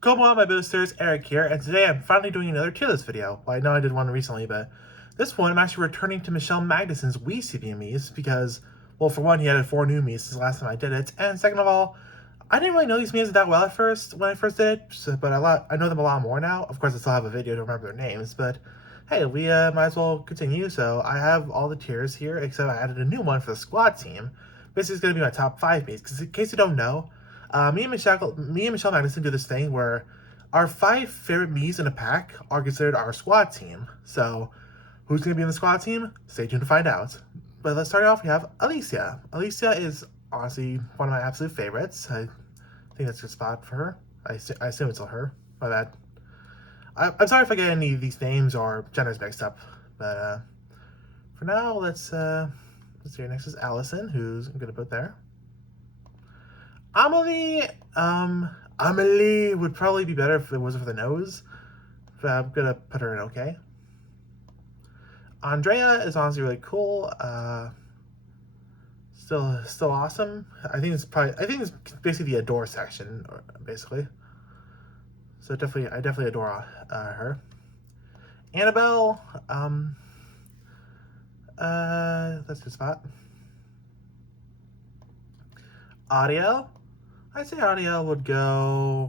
Come on, my boosters, Eric here, and today I'm finally doing another tier list video. Well, I know I did one recently, but this one I'm actually returning to Michelle Magnuson's Wii CPU Miis because, well, for one, he added 4 new Miis since the last time I did it, and second of all, I didn't really know these Miis that well at first when I first did it, but I know them a lot more now. Of course, I still have a video to remember their names, but hey, we might as well continue. So I have all the tiers here, except I added a new one for the squad team. Basically, it's going to be my top 5 Miis, because in case you don't know, me and Michelle Magnuson do this thing where our 5 favorite Miis in a pack are considered our squad team. So, who's going to be in the squad team? Stay tuned to find out. But let's start off. We have Alicia. Alicia is honestly one of my absolute favorites. I think that's a good spot for her. I assume it's her. My bad. I'm sorry if I get any of these names or genders mixed up. But for now, let's see. Next is Allison, who's I'm going to put there. Amelie, Amelie would probably be better if it wasn't for the nose, but I'm gonna put her in okay. Andrea is honestly really cool. Still awesome. I think it's basically the adore section, basically. So I definitely adore her. Annabelle, that's a good spot. Audio. I'd say Audio would go...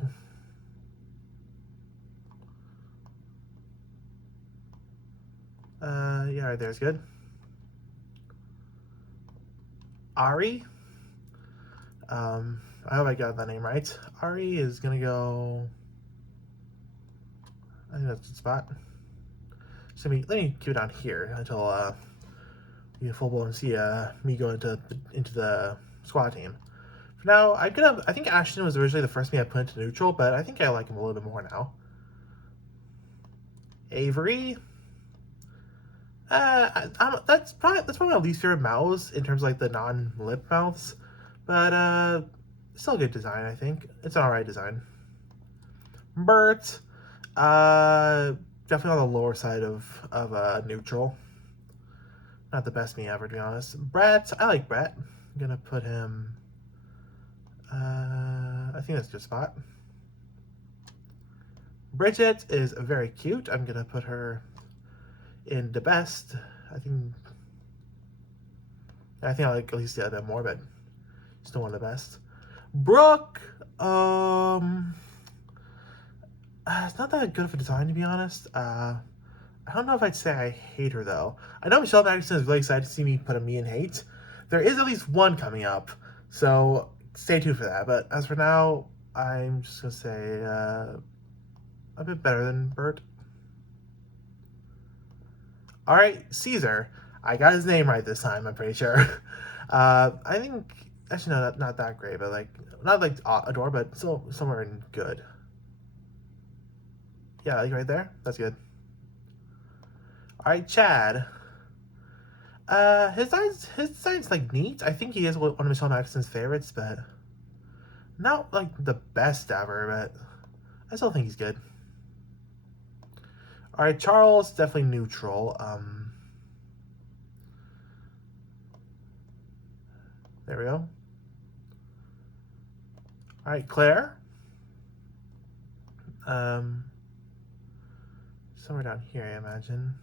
yeah, right there's good. Ari. I hope I got that name right. Ari is gonna go... I think that's a good spot. So let me keep it down here until we get full blown see me go into the squad team. For now, I think Ashton was originally the first me I put into neutral, but I think I like him a little bit more now. Avery. That's probably my least favorite mouths in terms of like the non-lip mouths, but still a good design. I think it's an alright design. Bert. Definitely on the lower side of neutral. Not the best me ever, to be honest. Brett. I like Brett. I'm gonna put him... I think that's a good spot. Bridget is very cute. I'm gonna put her in the best. I think I like Alicia a bit more, but still one of the best. Brooke, it's not that good of a design, to be honest. I don't know if I'd say I hate her though. I know Michelle Magnuson is really excited to see me put a me in hate. There is at least one coming up, so stay tuned for that. But as for now, I'm just gonna say a bit better than Bert. All right, Caesar. I got his name right this time. I'm pretty sure. I think actually no, not that great, but like not like adore, but still somewhere in good. Yeah, like right there. That's good. All right, Chad. His design's like neat. I think he is one of Michelle Magnuson's favorites, but not like the best ever. But I still think he's good. All right, Charles, definitely neutral. There we go. All right, Claire. Somewhere down here, I imagine.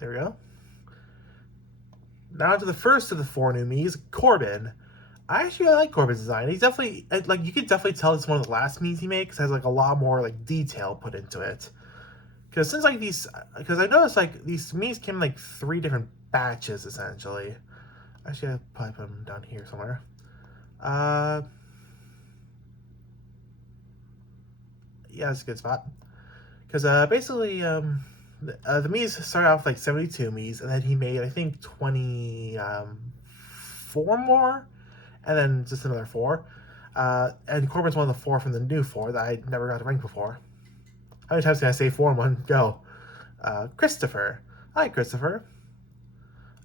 There we go. Now to the first of the 4 new Miis, Corbin. I actually like Corbin's design. He's definitely, like, you could definitely tell it's one of the last Miis he makes. Has like a lot more like detail put into it. Because I noticed like these Miis came in like 3 different batches essentially. Actually, I'll probably put them down here somewhere. Yeah, that's a good spot. Because basically, the Miis started off like 72 Miis, and then he made, I think, 24 more, and then just another 4. And Corbin's one of the 4 from the new 4 that I never got to rank before. How many times can I say 4 in one go? Christopher. I like Christopher.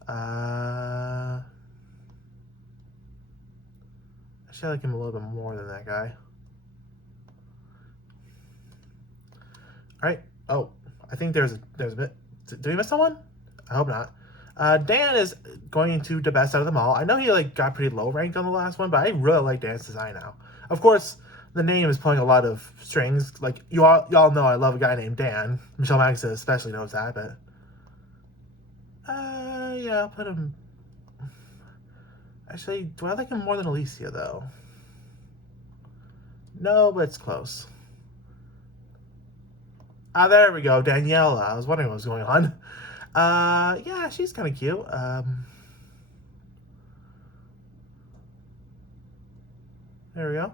Actually, I like him a little bit more than that guy. Alright. Oh, I think there's a bit. Did we miss someone? I hope not. Dan is going into the best out of them all. I know he like got pretty low ranked on the last one, but I really like Dan's design now. Of course, the name is pulling a lot of strings. Like, y'all know I love a guy named Dan. Michelle Magnuson especially knows that, but... yeah, I'll put him... Actually, do I like him more than Alicia, though? No, but it's close. Ah, there we go, Daniela. I was wondering what was going on. Yeah, she's kind of cute. There we go.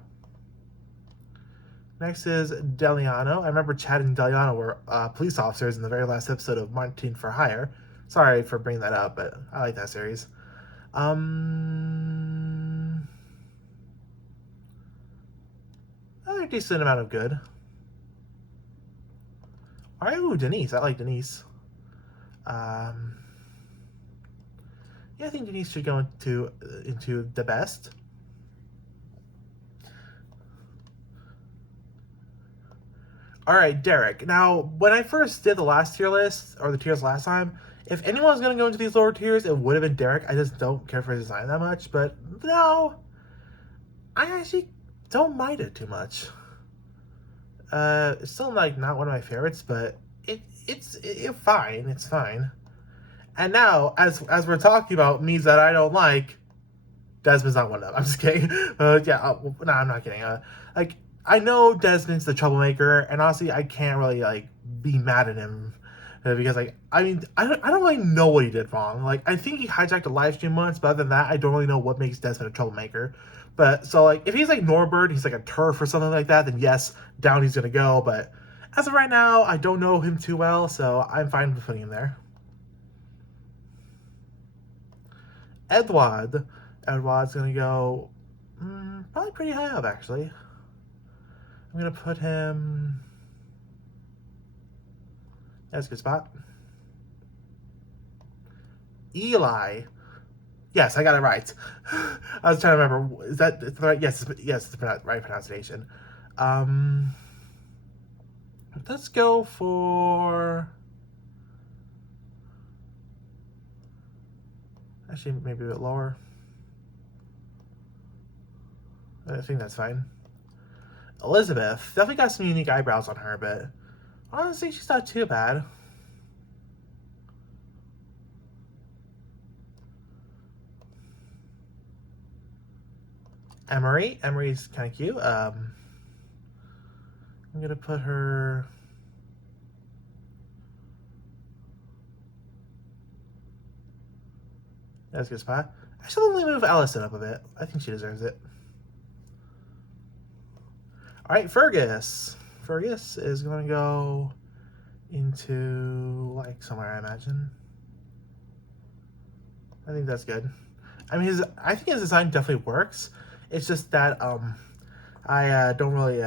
Next is Deliano. I remember Chad and Deliano were police officers in the very last episode of Martin for Hire. Sorry for bringing that up, but I like that series. A decent amount of good. Alright, ooh, Denise. I like Denise. Yeah, I think Denise should go into the best. Alright, Derek. Now, when I first did the last tier list, or the tiers last time, if anyone was going to go into these lower tiers, it would have been Derek. I just don't care for his design that much, but no, I actually don't mind it too much. It's still like not one of my favorites, but it's fine. It's fine. And now, as we're talking about Miis that I don't like, Desmond's not one of them. I'm just kidding. Yeah, no, I'm not kidding. Like, I know Desmond's the troublemaker, and honestly, I can't really like be mad at him because, like, I mean, I don't really know what he did wrong. Like, I think he hijacked a live stream once, but other than that, I don't really know what makes Desmond a troublemaker. But so, like, if he's like Norbert, he's like a turf or something like that, then yes, down he's gonna go. But as of right now, I don't know him too well, so I'm fine with putting him there. Edward's gonna go probably pretty high up, actually. I'm gonna put him... That's a good spot. Eli. Yes, I got it right. I was trying to remember. Is that the right? Yes, it's the right pronunciation. Let's go for... Actually, maybe a bit lower. I think that's fine. Elizabeth. Definitely got some unique eyebrows on her, but honestly, she's not too bad. Emery. Emery's kind of cute. I'm going to put her... That's a good spot. I should only move Allison up a bit. I think she deserves it. Alright, Fergus. Fergus is going to go into, like, somewhere, I imagine. I think that's good. I mean, I think his design definitely works. It's just that I don't really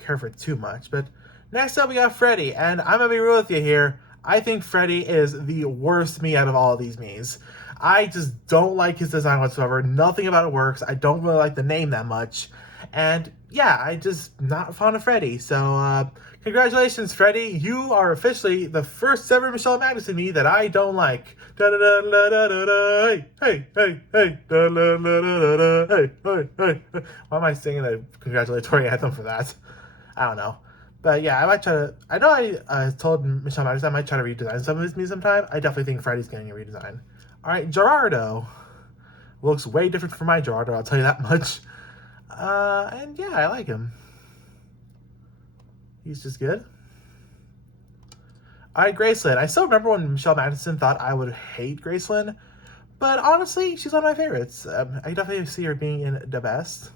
care for it too much. But next up, we got Freddy. And I'm going to be real with you here. I think Freddy is the worst Mii out of all of these Miis. I just don't like his design whatsoever. Nothing about it works. I don't really like the name that much. And yeah, I just not fond of Freddy. So congratulations, Freddy. You are officially the first ever Michelle Magnuson Mii that I don't like. Da da da da da da da. Hey hey hey. Da da da da da. Hey hey hey. Why am I singing a congratulatory anthem for that? I don't know. But yeah, I might try to... I know I told Michelle Magnuson I might try to redesign some of his Mii sometime. I definitely think Freddy's getting a redesign. Alright, Gerardo. Looks way different from my Gerardo, I'll tell you that much. And yeah, I like him. He's just good. Alright, Gracelyn. I still remember when Michelle Magnuson thought I would hate Gracelyn. But honestly, she's one of my favorites. I definitely see her being in the best.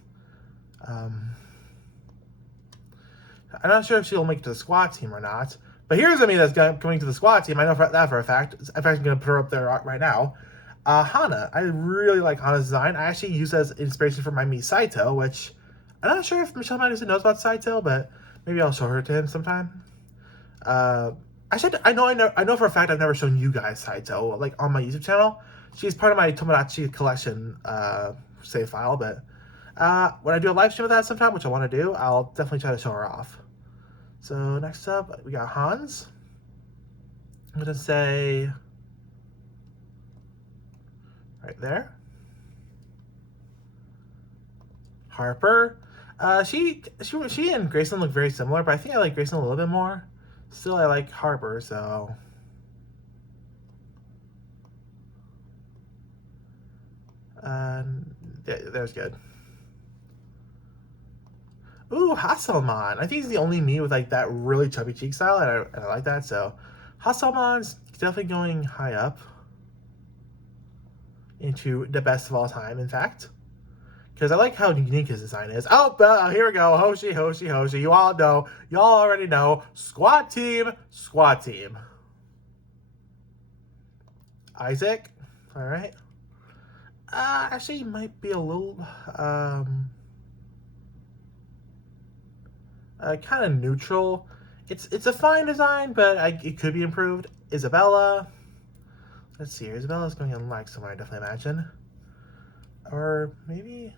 I'm not sure if she'll make it to the Squadteam or not. But here's a Mii that's coming to the Squadteam. I know that for a fact. In fact, I'm going to put her up there right now. Hana. I really like Hana's design. I actually use it as inspiration for my Mii Saito, which I'm not sure if Michelle Magnuson knows about Saito, but maybe I'll show her to him sometime. I know for a fact I've never shown you guys Saito, like on my YouTube channel. She's part of my Tomodachi collection save file, but when I do a live stream with that sometime, which I want to do, I'll definitely try to show her off. So next up, we got Hans. I'm going to say right there. Harper. She and Grayson look very similar, but I think I like Grayson a little bit more. Still, I like Harper, so. There's good. Ooh, Hasselman. I think he's the only me with like that really chubby cheek style, and I like that. So, Hasselman's definitely going high up into the best of all time. In fact, because I like how unique his design is. Oh, here we go. Hoshi, Hoshi, Hoshi. You all know. Y'all already know. Squadteam, Squadteam. Isaac. All right. Actually, might be a little kind of neutral. It's a fine design, but it could be improved. Isabella. Let's see here. Isabella's going on like somewhere, I definitely imagine. Or maybe.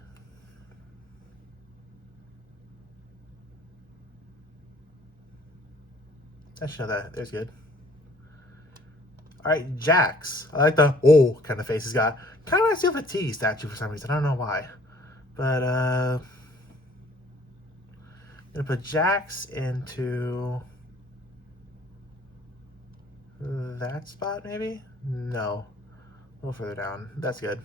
Actually, no, that there's good. All right, Jax. I like the kind of face he's got. Kind of reminds me of a T statue for some reason. I don't know why, but I'm gonna put Jax into that spot, maybe? No. A little further down. That's good.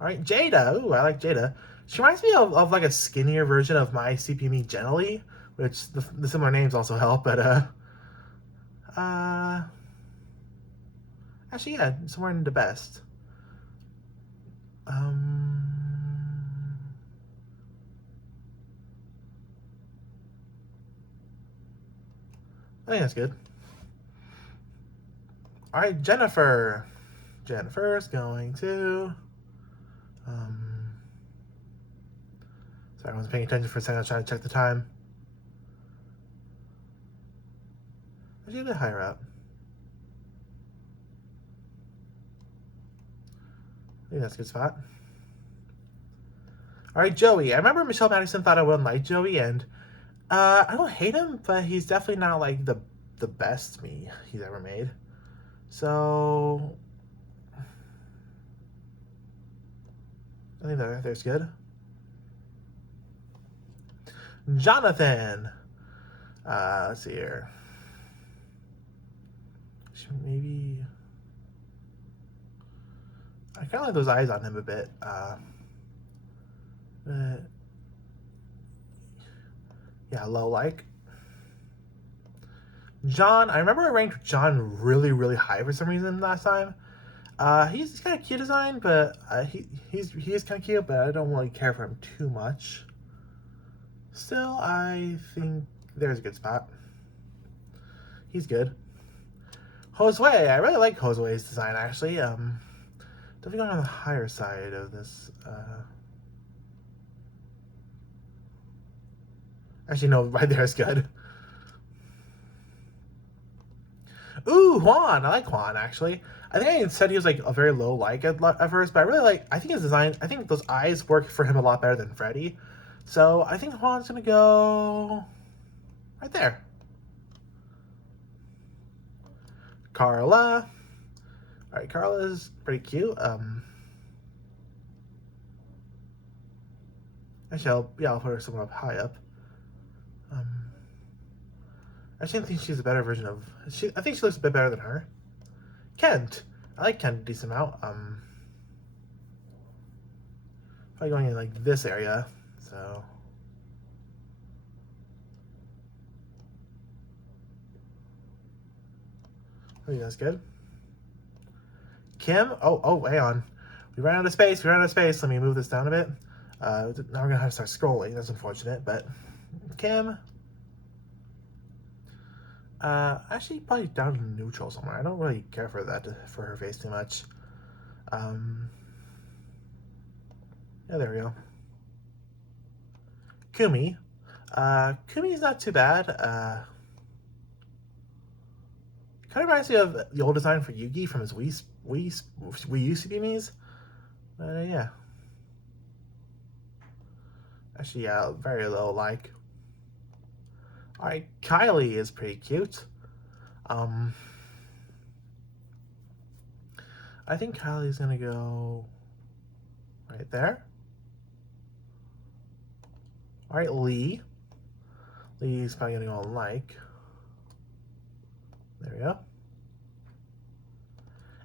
All right, Jada. Ooh, I like Jada. She reminds me of like a skinnier version of my CPU Miis generally, which the similar names also help, but actually, yeah, somewhere in the best. I think that's good. All right, Jennifer. Jennifer's going to. Sorry, I wasn't paying attention for a second. I was trying to check the time. Actually, a bit higher up. I think that's a good spot. All right, Joey. I remember Michelle Madison thought I wouldn't like Joey, and I don't hate him, but he's definitely not like the best me he's ever made. So I think there's good. Jonathan. Let's see here. Maybe I kind of like those eyes on him a bit. But yeah, low like. John, I remember I ranked John really, really high for some reason last time. He's kind of cute design, but he is kind of cute, but I don't really care for him too much. Still, I think there's a good spot. He's good. Josue, I really like Josue's design actually. Definitely going on the higher side of this. Actually, no, right there is good. Ooh, Juan. I like Juan, actually. I think I said he was like a very low like at first, but I really like, I think his design, I think those eyes work for him a lot better than Freddy. So I think Juan's going to go right there. Carla. All right, Carla's pretty cute. Actually, I'll put her somewhere up high up. Actually, I think she's a better version of. I think she looks a bit better than her. Kent. I like Kent a decent amount. Probably going in like this area. So. I think that's good. Kim. Oh, hang on. We ran out of space. Let me move this down a bit. Now we're gonna have to start scrolling. That's unfortunate, but Kim. Actually, probably down to neutral somewhere. I don't really care for that for her face too much. Yeah, there we go. Kumi. Kumi's not too bad. Kind of reminds me of the old design for Yugi from his Wii U CPU Miis. But yeah. Actually, yeah, very low like. Alright, Kylie is pretty cute. I think Kylie's gonna go right there. All right, Lee. Lee's probably gonna go on like. There we go.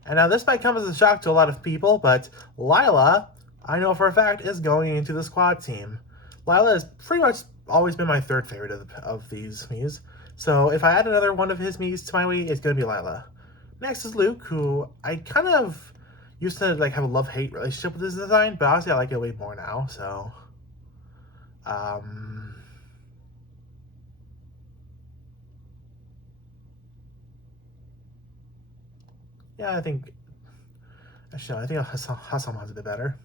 And now this might come as a shock to a lot of people, but Lila, I know for a fact, is going into the squad team. Lila has pretty much always been my third favorite of these Miis. So if I add another one of his Miis to my Wii, it's going to be Lila. Next is Luke, who I kind of used to like have a love-hate relationship with his design, but honestly I like it way more now, so... yeah, I think... actually, no, I think Hasselmann's a bit better.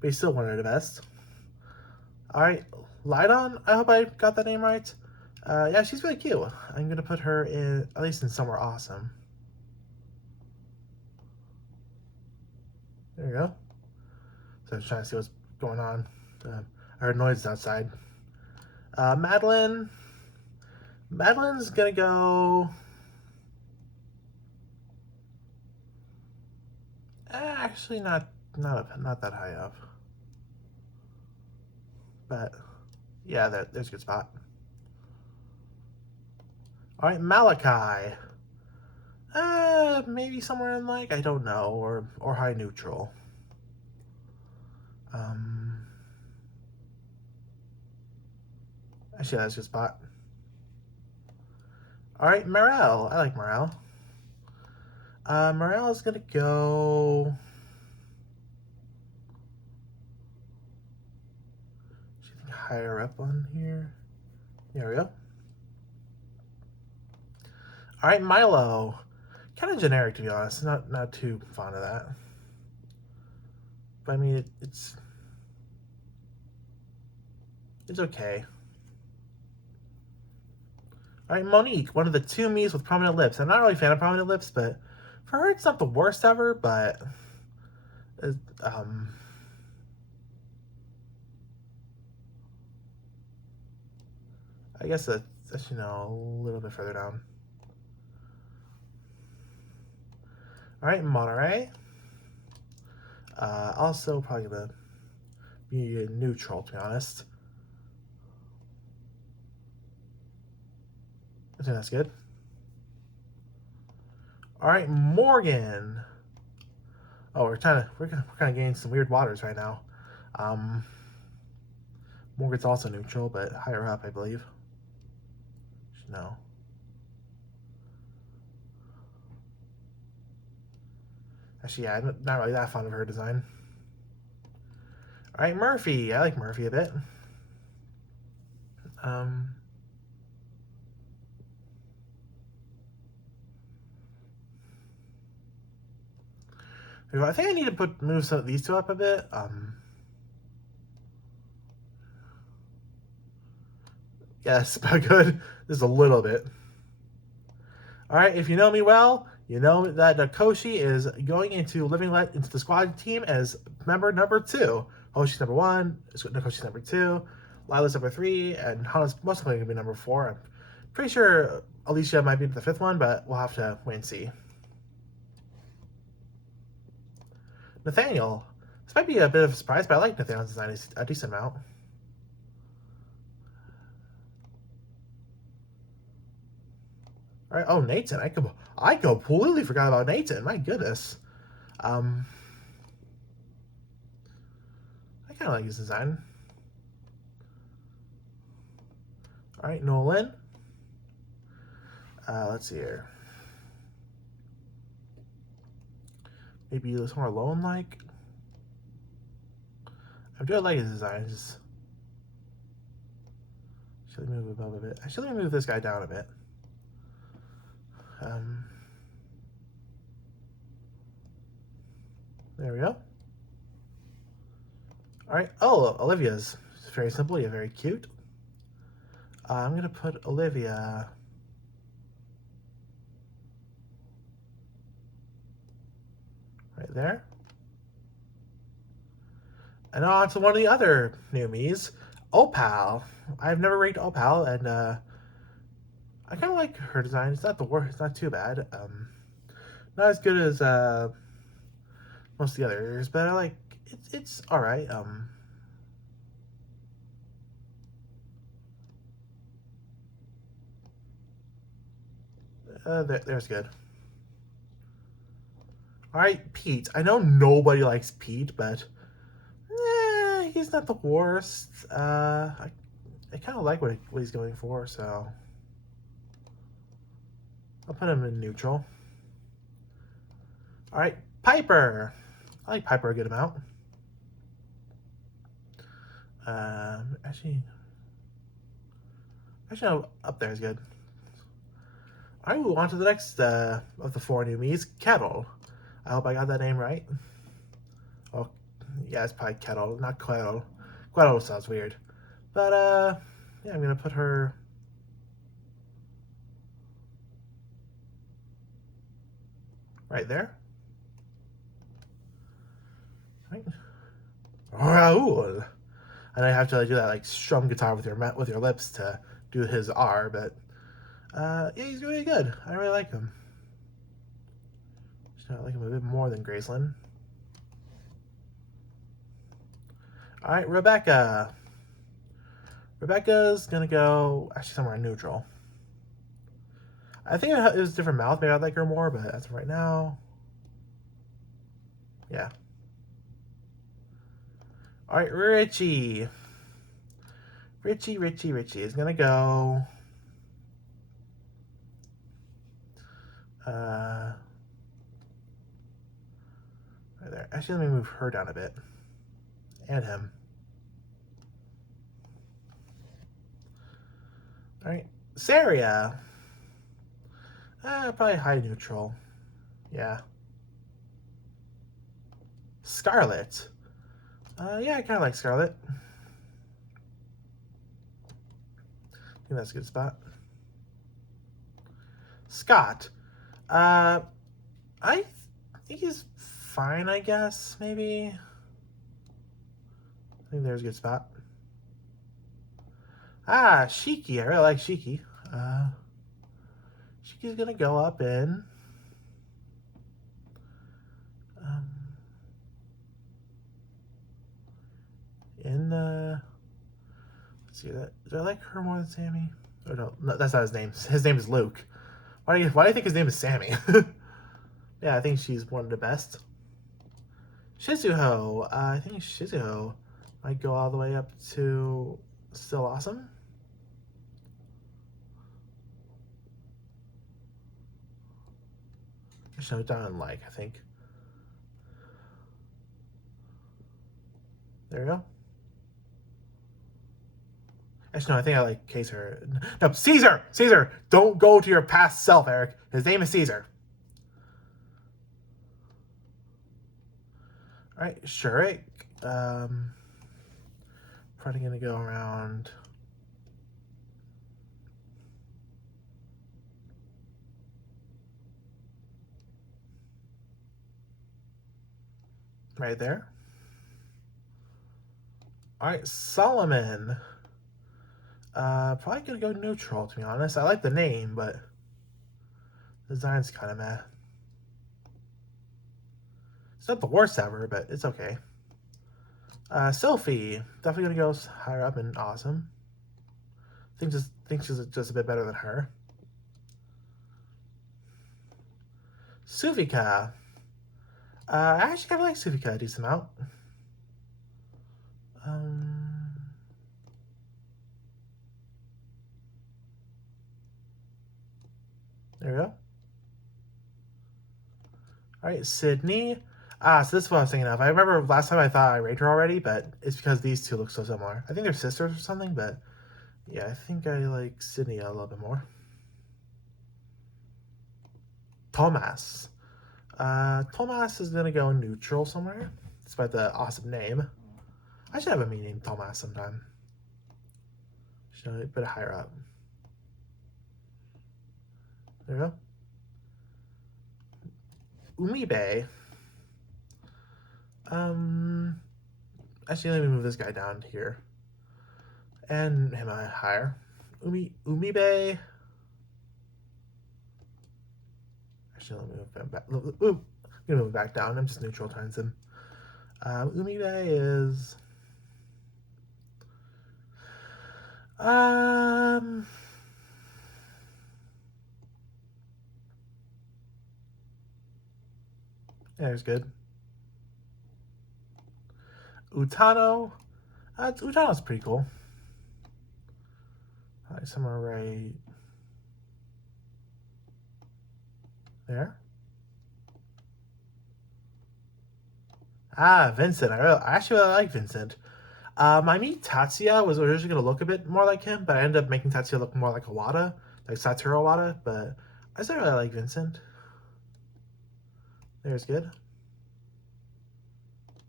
But he's still one of the best. Alright, Lydon, I hope I got that name right. Yeah, she's really cute. I'm going to put her in, at least in somewhere awesome. There you go. So I'm trying to see what's going on. I heard noises outside. Madeline. Madeline's going to go... actually, not that high up. But, yeah, there's a good spot. All right, Malachi. Maybe somewhere in like, I don't know, or high neutral. Actually, that's a good spot. All right, Morel. I like Morel. Morel is gonna go... higher up on here. There we go. All right, Milo. Kind of generic, to be honest. Not too fond of that. But I mean, it's okay. All right, Monique, one of the two Miis with prominent lips. I'm not really a fan of prominent lips, but for her, it's not the worst ever. But I guess that's, you know, a little bit further down. All right, Monterey. Also probably gonna be neutral, to be honest. I think that's good. All right, Morgan. Oh, we're kind of getting some weird waters right now. Morgan's also neutral, but higher up, I believe. No. Actually, yeah, I'm not really that fond of her design. All right, Murphy. I like Murphy a bit. I think I need to move some of these two up a bit. Yes, but good. Just a little bit. All right, if you know me well, you know that Koshi is going into into the squad team as member number 2. Hoshi's number 1, Koshi's number 2, Lila's number 3, and Hana's most likely going to be number 4. I'm pretty sure Alicia might be the 5th one, but we'll have to wait and see. Nathaniel. This might be a bit of a surprise, but I like Nathaniel's design a decent amount. All right. Oh, Nathan. I completely forgot about Nathan. My goodness. I kind of like his design. All right, Nolan. Let's see here. Maybe somewhere alone like. I do like his design. Just should move above a bit. I should move this guy down a bit. There we go. All right. Oh, Olivia's very simple yet very cute. I'm going to put Olivia right there. And on to one of the other new Miis, Opal. I've never ranked Opal, and I kind of like her design. It's not the worst. It's not too bad. Not as good as most of the others, but I like it's all right. There's good. All right, Pete. I know nobody likes Pete, but he's not the worst. I kind of like what he's going for, so I'll put him in neutral. All right, Piper. I like Piper a good amount. Actually, no, up there is good. All right, move on to the next of the 4 new Miis, Kettle. I hope I got that name right. Oh, yeah, it's probably Kettle, not Quettle. Quettle sounds weird. But, yeah, I'm going to put her... right there. Right. Raoul. I know you have to like, do that like strum guitar with your lips to do his R, but yeah, he's really good. I really like him. I like him a bit more than Graceland. All right, Rebecca. Rebecca's gonna go actually somewhere neutral. I think it was a different mouth. Maybe I'd like her more, but as of right now, yeah. All right, Richie. Richie is gonna go. Right there. Actually, let me move her down a bit, and him. All right, Saria. Probably high neutral. Yeah. Scarlet. Yeah, I kind of like Scarlet. I think that's a good spot. Scott. I think he's fine, I guess, maybe. I think there's a good spot. Shiki. I really like Shiki. Shiki's gonna go up in... in the... Let's see, do I like her more than Sammy? Or no, that's not his name. His name is Luke. Why do you think his name is Sammy? Yeah, I think she's one of the best. Shizuho. I think Shizuho might go all the way up to Still Awesome. Actually, no, down in like, I think. There we go. Actually, no, I think I like Caesar. No, Caesar! Caesar! Don't go to your past self, Eric. His name is Caesar. Alright, Shurik. Probably gonna go around. Right there. Alright, Solomon. Probably gonna go neutral, to be honest. I like the name, but the design's kind of meh. It's not the worst ever, but it's okay. Sophie, definitely gonna go higher up and awesome. Think she's just a bit better than her. Suvika. I actually kind of like Suvika a decent amount. There we go. All right, Sydney. So this is what I was thinking of. I remember last time I thought I rated her already, but it's because these two look so similar. I think they're sisters or something, but yeah, I think I like Sydney a little bit more. Thomas. Thomas is gonna go neutral somewhere, despite the awesome name. I should have a me named Thomas sometime. Should put it higher up. There we go. Umibe. Actually, let me move this guy down here. And him higher. Umibe. Actually, let me move him back. Ooh, I'm gonna move back down. I'm just neutral times him. Umibe is... Yeah, there's good. Utano. Utano's pretty cool. Probably somewhere right there. Ah, Vincent. I actually really like Vincent. My Mii Tatsuya was originally going to look a bit more like him, but I ended up making Tatsuya look more like Iwata, like Satoru Iwata, but I still really like Vincent. There's good.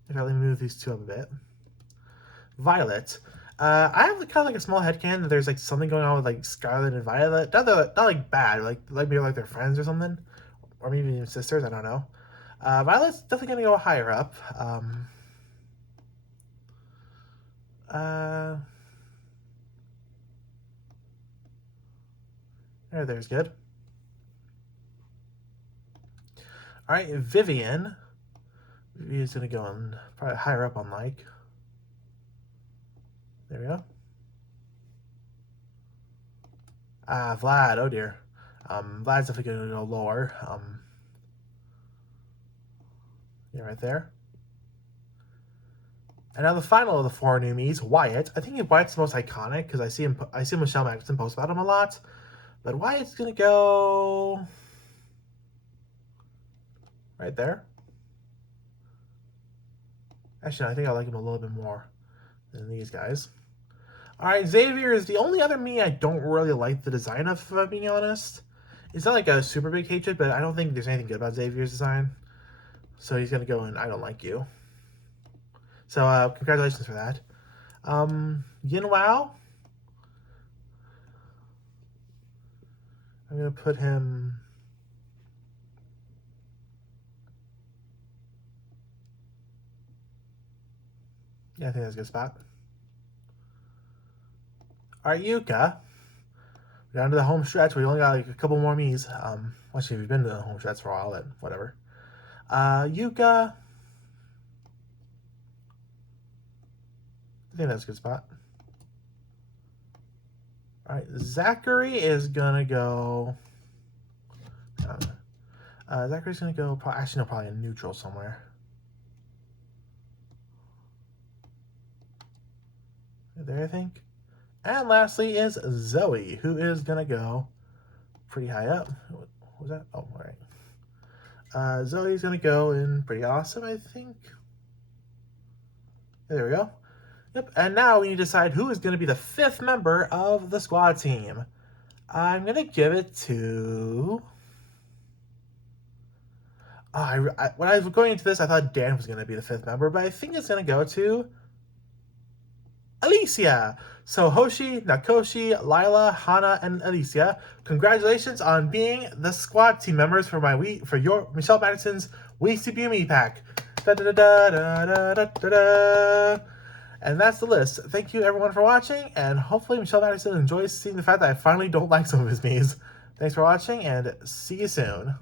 If I let me move these two up a bit. Violet. I have kind of like a small headcanon that there's like something going on with like Scarlet and Violet. Not like bad, like maybe like they're friends or something, or maybe even sisters. I don't know. Violet's definitely gonna go higher up. There's good. All right, Vivian. Vivian's gonna go on probably higher up on like. There we go. Vlad. Oh dear. Vlad's definitely gonna go lower. Yeah, right there. And now the final of the 4 new Miis, Wyatt. I think Wyatt's the most iconic because I see Michelle Magnuson post about him a lot. But Wyatt's gonna go right there. Actually, I think I like him a little bit more than these guys. All right, Xavier is the only other Mii I don't really like the design of, if I'm being honest. It's not like a super big hatred, but I don't think there's anything good about Xavier's design. So he's gonna go in I don't like you. So congratulations for that. Yin Wao. I'm gonna put him. Yeah, I think that's a good spot. All right, Yuka. We're down to the home stretch. We only got like a couple more Miis. Actually, we've been to the home stretch for a while, but whatever. Yuka. I think that's a good spot. All right, Zachary is gonna go. Zachary's gonna go. Actually, no, probably in neutral somewhere. There, I think. And lastly is Zoe, who is gonna go pretty high up. What was that? Oh, all right. Zoe's gonna go in pretty awesome, I think. There we go. Yep, and now we need to decide who is going to be the 5th member of the squad team. I'm going to give it to... when I was going into this, I thought Dan was going to be the 5th member, but I think it's going to go to... Alicia! So Hoshi, Nakoshi, Lila, Hana, and Alicia, congratulations on being the squad team members for your Michelle Magson's Wii CPU Miis pack. And that's the list. Thank you everyone for watching, and hopefully Michelle Magnuson enjoys seeing the fact that I finally don't like some of his Miis. Thanks for watching, and see you soon.